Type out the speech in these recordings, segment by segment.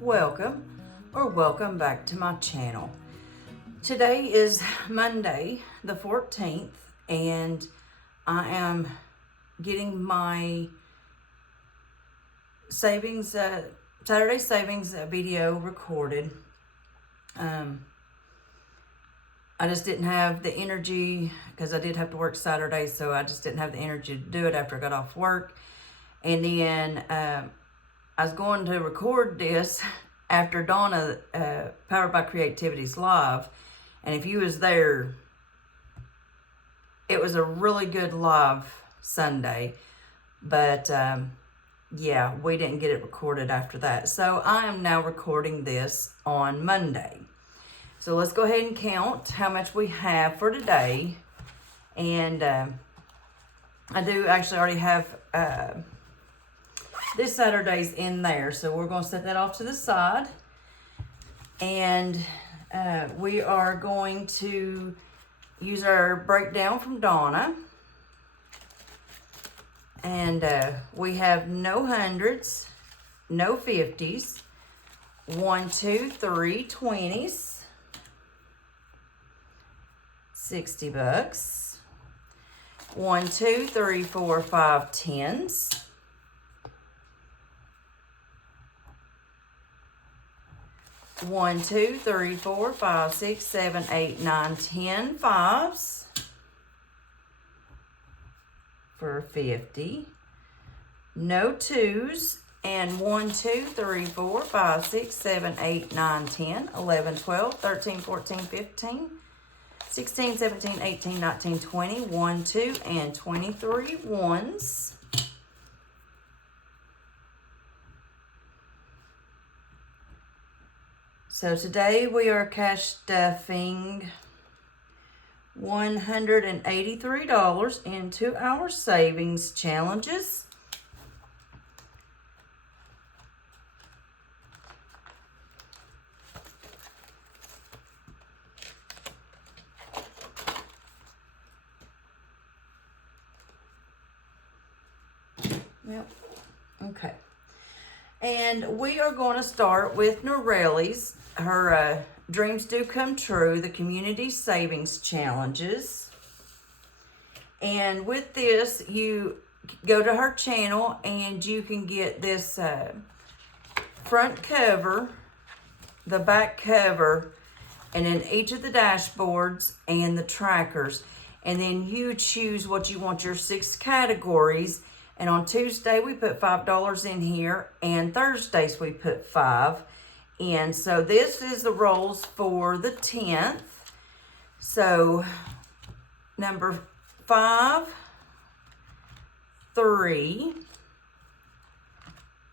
welcome or welcome back to my channel. Today is Monday the 14th and I am getting my savings Saturday savings video recorded. I just didn't have the energy because I did have to work Saturday, so I just didn't have the energy to do it after I got off work. And then I was going to record this after Donna, Powered by Creativity's live. And if you was there, it was a really good live Sunday. But yeah, we didn't get it recorded after that. So I am now recording this on Monday. So let's go ahead and count how much we have for today. And I do actually already have this Saturday's in there. So we're going to set that off to the side. And we are going to use our breakdown from Donna. And we have no hundreds, no 50s, 1, 2, 3 20s. $60. 1, 2, 3, 4, 5 10s. 1, 2, 3, 4, 5, 6, 7, 8, 9, 10 5s for 50. No 2s. And 1, 2, 3, 4, 5, 6, 7, 8, 9, 10, 11, 12, 13, 14, 15. 16, 17, 18, 19, 20, 1, 2, and 23 ones. So today we are cash stuffing $183 into our savings challenges. Yep. Okay. And we are going to start with Norelli's, her Dreams Do Come True, the Community Savings Challenges. And with this, you go to her channel and you can get this front cover, the back cover, and then each of the dashboards and the trackers. And then you choose what you want your 6 categories. And on Tuesday, we put $5 in here, and Thursdays we put 5 in. So this is the rolls for the 10th. So number 5, 3,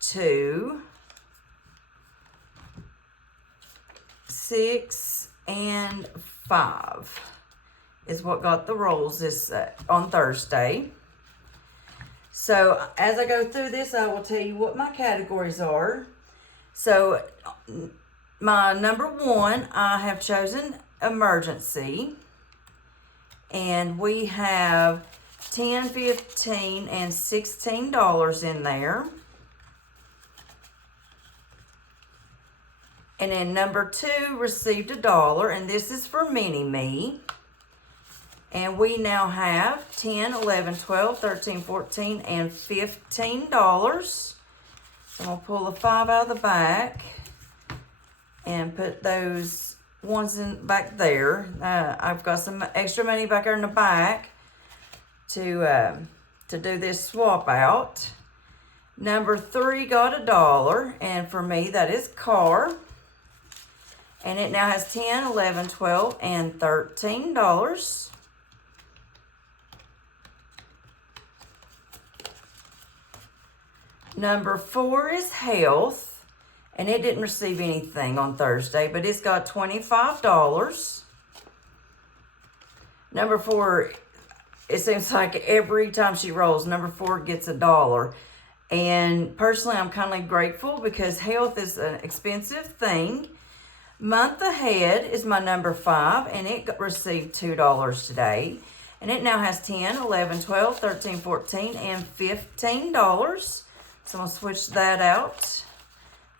2, 6, and 5 is what got the rolls this on Thursday. So as I go through this, I will tell you what my categories are. So my number 1, I have chosen emergency. And we have $10, $15, and $16 in there. And then number 2, received $1, and this is for Mini-Me. And we now have $10, $11, $12, $13, $14, and $15. So I'm going to pull the 5 out of the back and put those ones in back there. I've got some extra money back there in the back to do this swap out. Number 3 got $1, and for me that is car. And it now has $10, $11, $12, and $13. Number 4 is health, and it didn't receive anything on Thursday, but it's got $25. Number 4, it seems like every time she rolls, number 4 gets $1. And personally, I'm kind of grateful because health is an expensive thing. Month ahead is my number 5, and it received $2 today. And it now has $10, $11, $12, $13, $14, and $15. So I'm going to switch that out.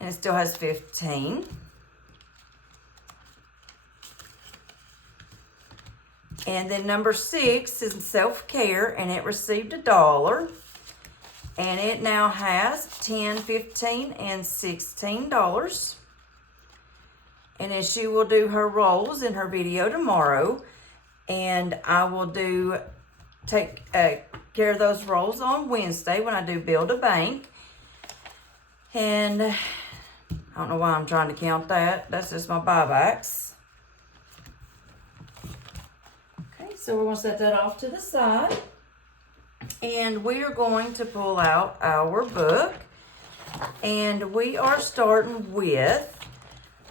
and it still has 15. And then number 6 is self-care, and it received $1. And it now has $10, $15, and $16. And then she will do her rolls in her video tomorrow. And I will take care of those rolls on Wednesday when I do Build a Bank. And I don't know why I'm trying to count that. That's just my buybacks. Okay, so we're going to set that off to the side. And we are going to pull out our book. And we are starting with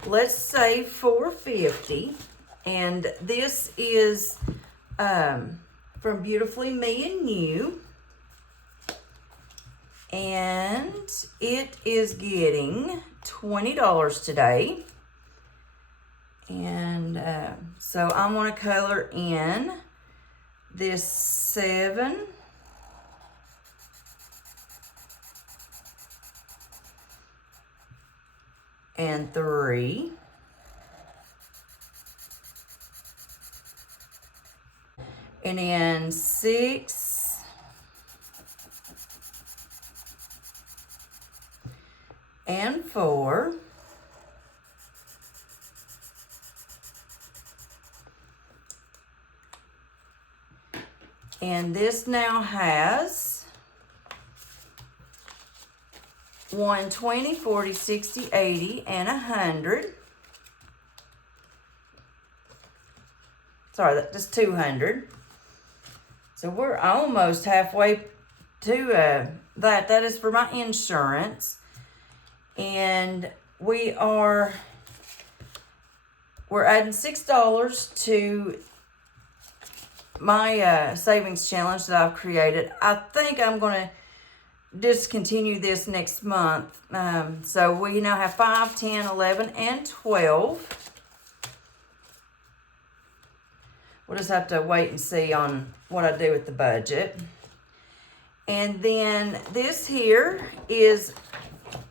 Let's Save $4.50. And this is from Beautifully Me and You. And it is getting $20 today. And so I'm going to color in this 7 and 3. And then 6 and 4. And this now has 1, 20, 40, 60, 80, and 100. Sorry, that's 200. So we're almost halfway to that. That is for my insurance. And we're adding $6 to my savings challenge that I've created. I think I'm going to discontinue this next month. So we now have 5, 10, 11, and 12. We'll just have to wait and see on what I do with the budget. And then this here is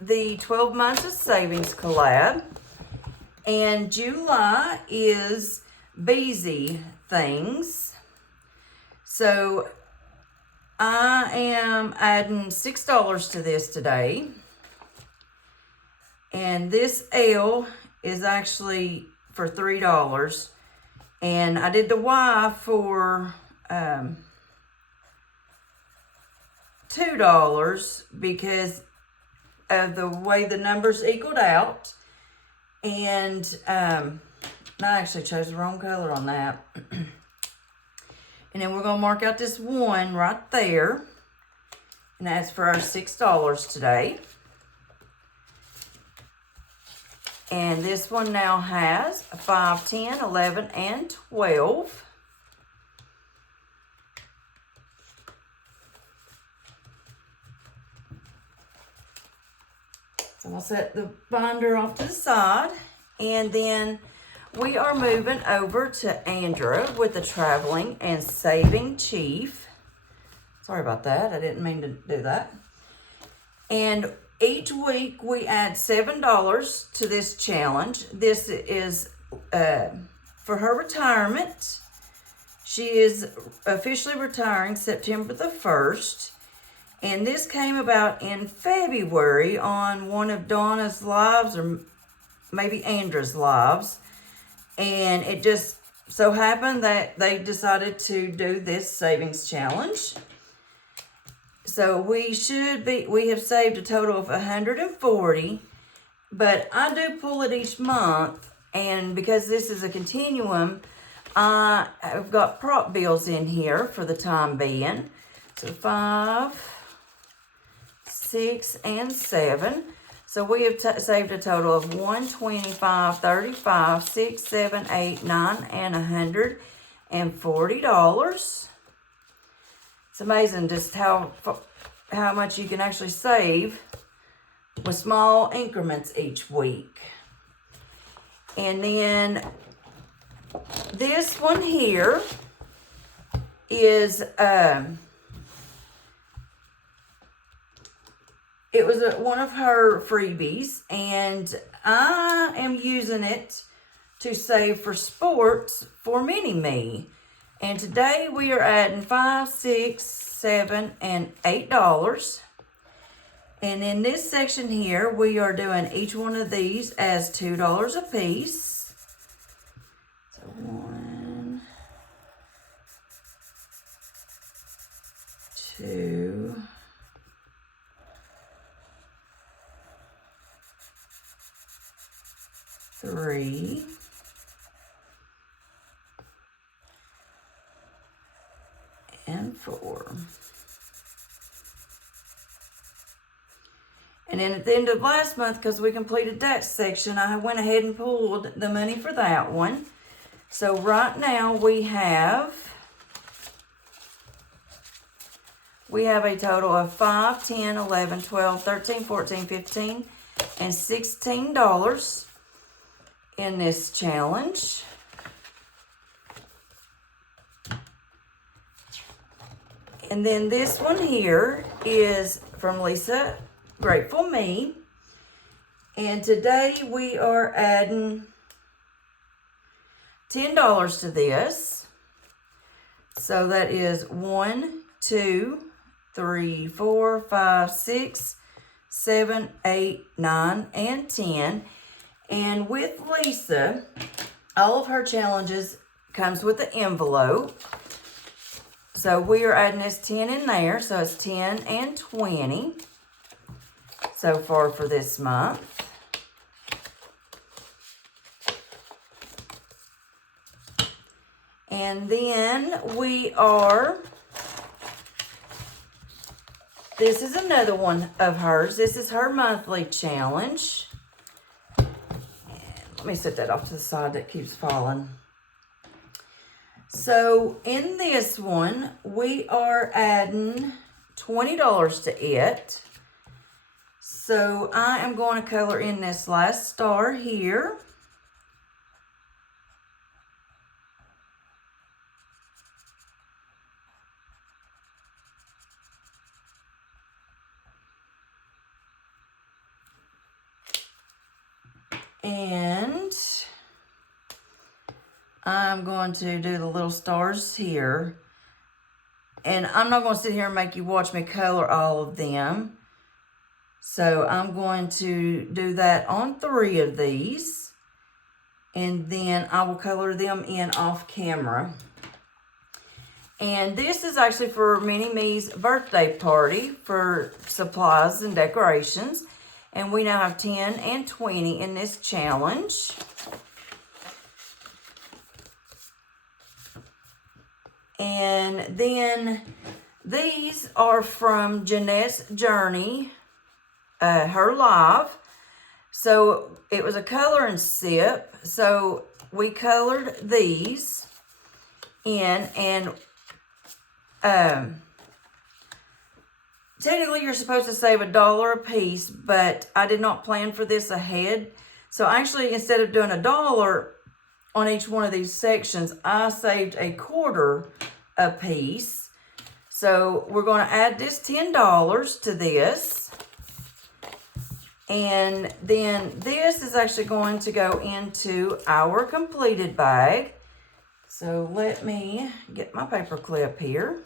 the 12 Months of Savings collab. And July is Busy Things. So I am adding $6 to this today. And this L is actually for $3. And I did the Y for $2 because of the way the numbers equaled out. And I actually chose the wrong color on that. And then we're going to mark out this 1 right there. And that's for our $6 today. And this one now has 5, 10, 11, and 12. So I'll set the binder off to the side. And then we are moving over to Andra with the Traveling and Saving Chief. Sorry about that. I didn't mean to do that. And each week we add $7 to this challenge. This is for her retirement. She is officially retiring September the 1st. And this came about in February on one of Donna's lives, or maybe Andra's lives. And it just so happened that they decided to do this savings challenge. So we have saved a total of $140, but I do pull it each month, and because this is a continuum, I've got prop bills in here for the time being. So 5, 6, and 7. So we have saved a total of $125, $35, $6, $7, $8, $9, and $140. It's amazing just how much you can actually save with small increments each week. And then this one here is it was one of her freebies, and I am using it to save for sports for Mini-Me. And today we are adding $5, $6, $7, and $8. And in this section here, we are doing each one of these as $2 a piece. So 1, 2, 3, and 4. And then at the end of last month, because we completed that section, I went ahead and pulled the money for that one. So right now we have a total of $5, $10, $11, $12, $13, $14, $15, and $16 in this challenge. And then this one here is from Lisa Grateful Me. And today we are adding $10 to this. So that is 1, 2, 3, 4, 5, 6, 7, 8, 9, and 10. And with Lisa, all of her challenges comes with an envelope. So we are adding this 10 in there, so it's 10 and 20 so far for this month. And then this is another one of hers. This is her monthly challenge. And let me set that off to the side, that keeps falling. So in this one, we are adding $20 to it. So I am going to color in this last star here. And I'm going to do the little stars here. And I'm not going to sit here and make you watch me color all of them. So I'm going to do that on 3 of these. And then I will color them in off camera. And this is actually for Mini-Me's birthday party for supplies and decorations. And we now have 10 and 20 in this challenge. And then these are from Jeanette's Journey, her live. So it was a color and sip. So we colored these in, and technically you're supposed to save $1 a piece, but I did not plan for this ahead. So actually, instead of doing $1 on each one of these sections, I saved $0.25 a piece. So we're going to add this $10 to this. And then this is actually going to go into our completed bag. So let me get my paper clip here.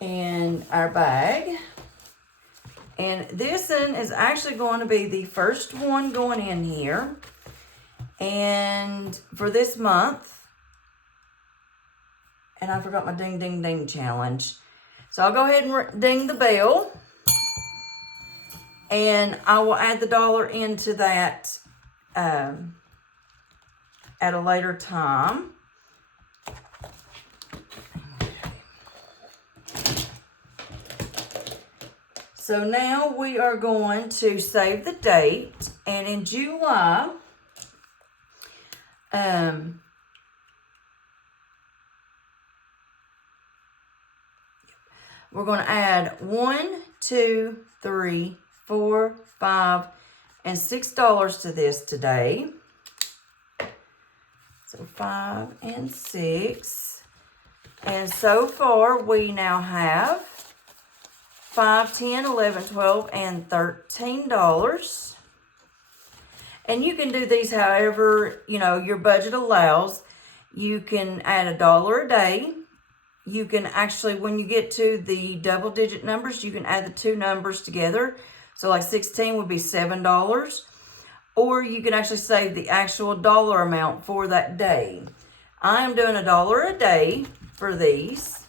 And our bag. And this one is actually going to be the first one going in here. And for this month, and I forgot my ding, ding, ding challenge. So I'll go ahead and ding the bell. And I will add the $1 into that at a later time. So now we are going to save the date, and in July, we're going to add 1, 2, 3, 4, 5, and $6 to this today. So 5 and 6. And so far we now have $5, $10, $11, $12, and $13. And you can do these however, your budget allows. You can add $1 a day. You can actually, when you get to the double digit numbers, you can add the two numbers together. So like 16 would be $7. Or you can actually save the actual dollar amount for that day. I am doing $1 a day for these.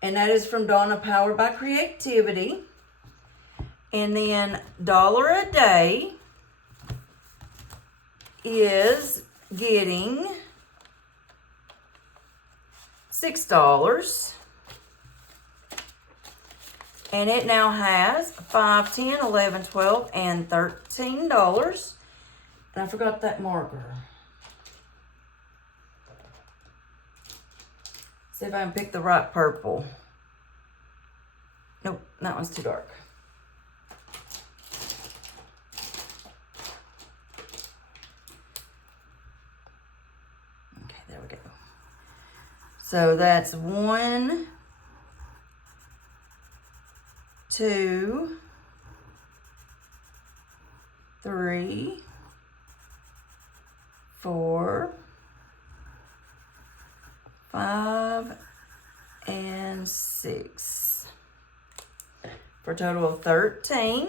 And that is from Donna, Powered by Creativity. And then $1 a day is getting $6. And it now has $5, $10, $11, $12, and $13. And I forgot that marker. See if I can pick the right purple. Nope, that one's too dark. Okay, there we go. So that's 1, 2, 3, 4, 5, and 6 for a total of 13.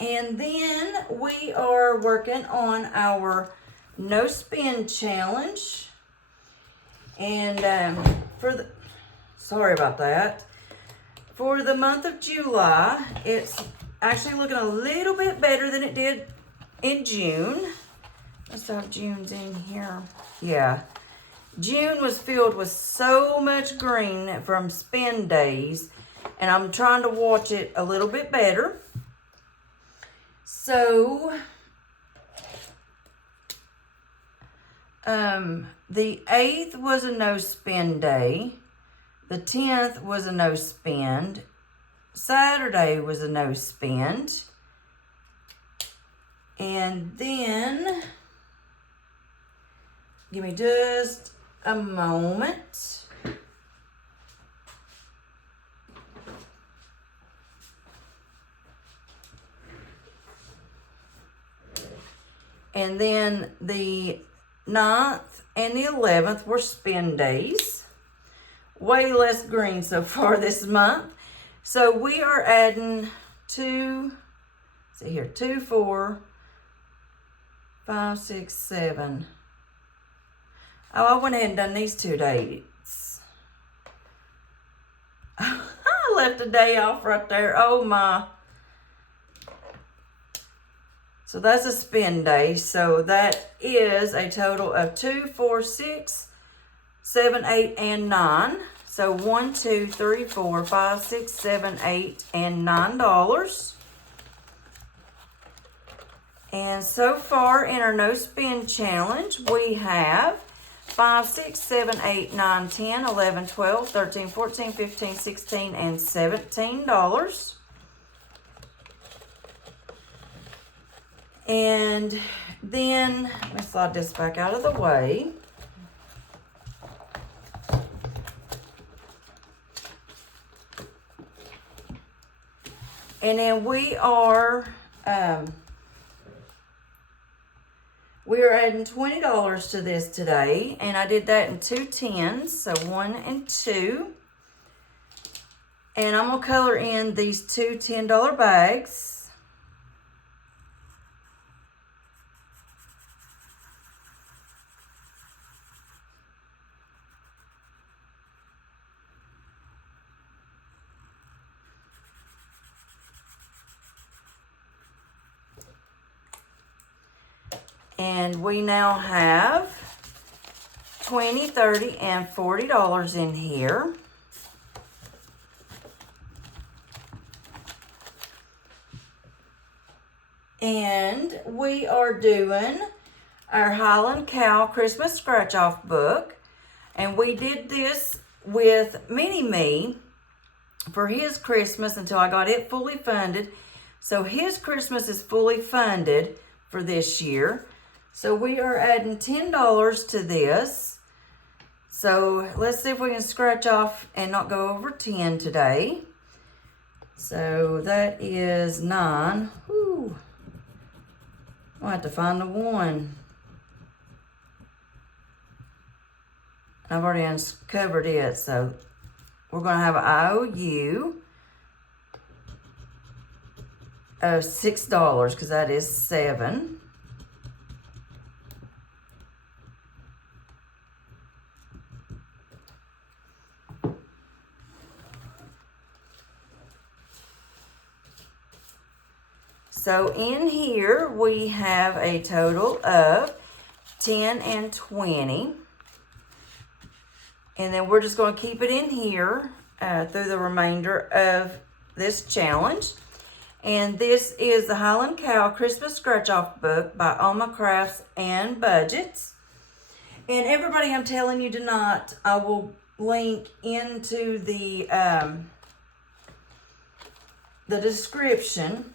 And then we are working on our no spend challenge. And sorry about that. For the month of July, it's actually looking a little bit better than it did in June. Let's have June's in here. Yeah. June was filled with so much green from spend days, and I'm trying to watch it a little bit better. So, the 8th was a no spend day. The 10th was a no spend. Saturday was a no spend. And then, give me just a moment. And then the 9th and the 11th were spend days. Way less green so far this month. So we are adding 2, 4, 5, 6, 7. Oh, I went ahead and done these 2 dates. I left a day off right there. Oh my. So that's a spend day. So that is a total of 2, 4, 6, 7, 8, and 9. So 1, 2, 3, 4, 5, 6, 7, 8, and $9. And so far in our no spend challenge, we have 5, 6, 7, 8, 9, 10, 11, 12, 13, 14, 15, 16, and $17. And then, let me slide this back out of the way. And then we are adding $20 to this today. And I did that in 2 tens, so 1 and 2. And I'm going to color in these 2 $10 bags. And we now have $20, $30, and $40 in here. And we are doing our Highland Cow Christmas Scratch-Off book. And we did this with Mini-Me for his Christmas until I got it fully funded. So his Christmas is fully funded for this year. So we are adding $10 to this. So let's see if we can scratch off and not go over 10 today. So that is 9. Whew. I'll have to find the 1. I've already uncovered it, so we're going to have an IOU of $6 because that is 7. So in here we have a total of 10 and 20. And then we're just going to keep it in here through the remainder of this challenge. And this is the Highland Cow Christmas Scratch-Off Book by Oma Crafts and Budgets. And everybody, I'm telling you tonight, I will link into the description.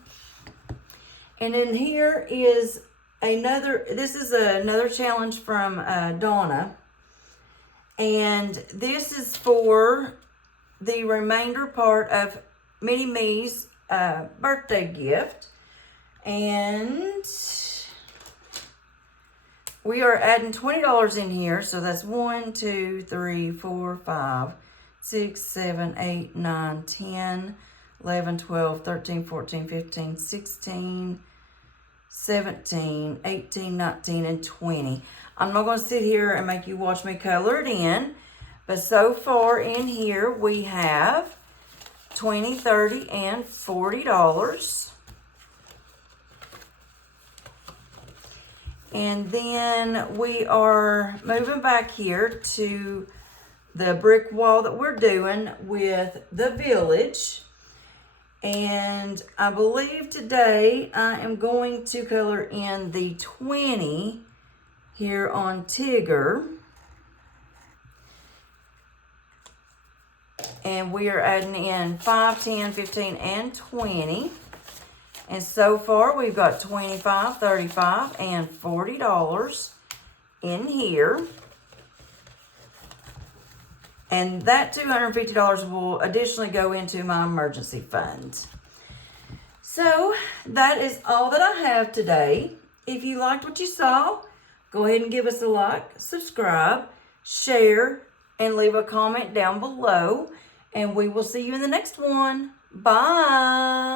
And then here is this is another challenge from Donna. And this is for the remainder part of Minnie Me's birthday gift. And we are adding $20 in here. So that's 1, 2, 3, 4, 5, 6, 7, 8, 9, 10, 11, 12, 13, 14, 15, 16, 17, 18, 19, and 20. I'm not going to sit here and make you watch me color it in, but so far in here we have $20, $30, and $40. And then we are moving back here to the brick wall that we're doing with the village. And I believe today I am going to color in the 20 here on Tigger. And we are adding in 5, 10, 15, and 20. And so far we've got $25, $35, and $40 in here. And that $250 will additionally go into my emergency fund. So that is all that I have today. If you liked what you saw, go ahead and give us a like, subscribe, share, and leave a comment down below. And we will see you in the next one. Bye.